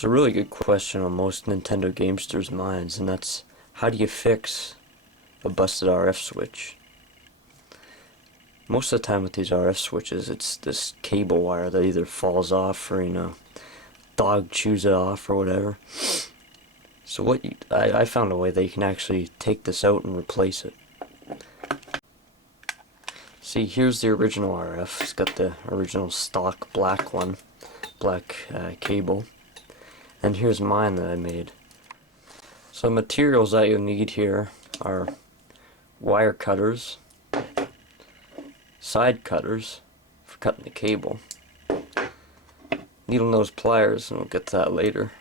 It's a really good question on most Nintendo gamesters' minds, and that's, how do you fix a busted RF switch? Most of the time with these RF switches, it's this cable wire that either falls off or, dog chews it off or whatever. So I found a way that you can actually take this out and replace it. See, here's the original RF. It's got the original stock black one, black cable. And here's mine that I made. So the materials that you'll need here are wire cutters, side cutters for cutting the cable, needle nose pliers, and we'll get to that later,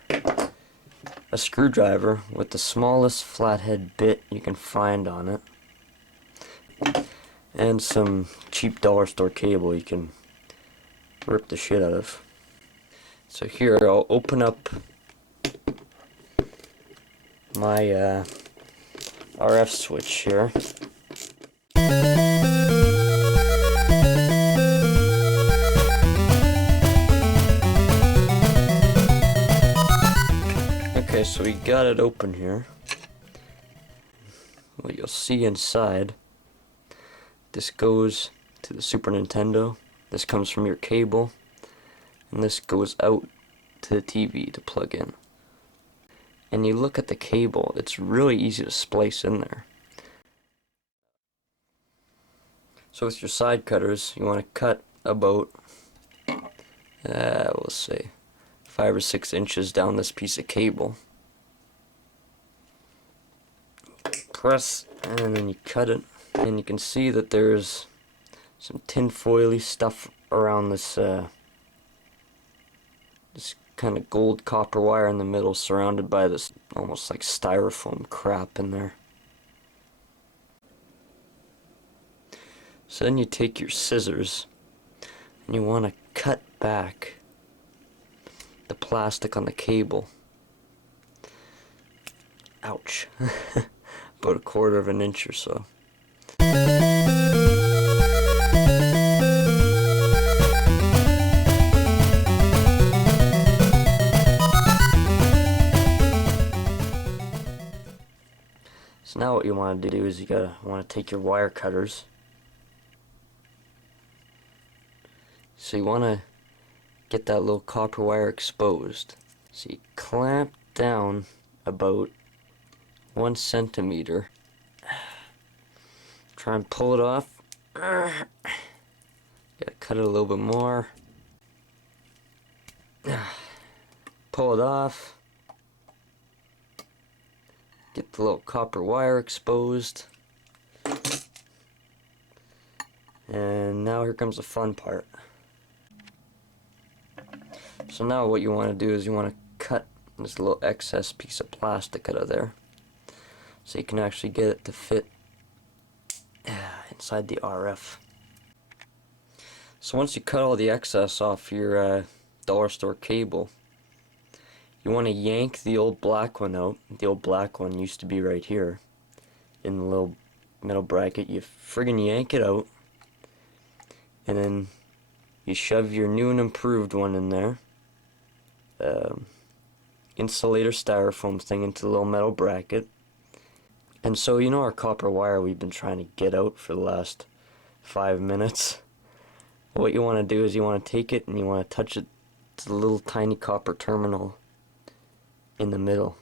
a screwdriver with the smallest flathead bit you can find on it, and some cheap dollar store cable you can rip the shit out of. So here, I'll open up my RF switch here. Okay, so we got it open here. What you'll see inside, this goes to the Super Nintendo, this comes from your cable, and this goes out to the TV to plug in. And you look at the cable, it's really easy to splice in there. So with your side cutters, you want to cut about, we'll say, 5 or 6 inches down this piece of cable. Press, and then you cut it, and you can see that there's some tin-foily stuff around this this kind of gold copper wire in the middle, surrounded by this almost like styrofoam crap in there. So then you take your scissors and you want to cut back the plastic on the cable. Ouch. About a 1/4 of an inch or so. So now what you want to do is you want to take your wire cutters. So you want to get that little copper wire exposed. So you clamp down about 1 centimeter. Try and pull it off. Gotta cut it a little bit more. Pull it off. Get the little copper wire exposed. And now here comes the fun part. So now what you want to do is you want to cut this little excess piece of plastic out of there, so you can actually get it to fit inside the RF. So once you cut all the excess off your dollar store cable, you want to yank the old black one out. The old black one used to be right here in the little metal bracket. You friggin' yank it out, and then you shove your new and improved one in there. Insulator styrofoam thing into the little metal bracket. And so you know our copper wire we've been trying to get out for the last 5 minutes. What you want to do is you want to take it and you want to touch it to the little tiny copper terminal in the middle,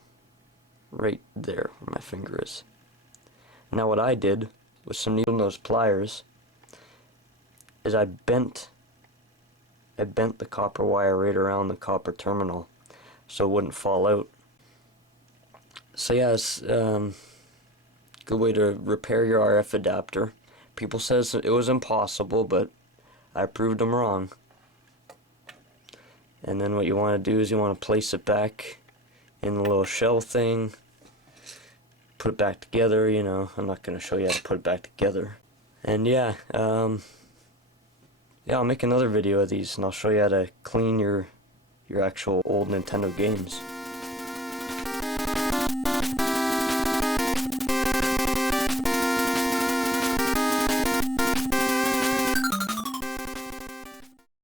right there where my finger is. Now what I did with some needle nose pliers is I bent the copper wire right around the copper terminal so it wouldn't fall out. So yeah, it's a good way to repair your RF adapter. People says it was impossible, but I proved them wrong. And then what you want to do is you want to place it back in the little shell thing, put it back together. I'm not going to show you how to put it back together. And yeah, I'll make another video of these and I'll show you how to clean your actual old Nintendo games.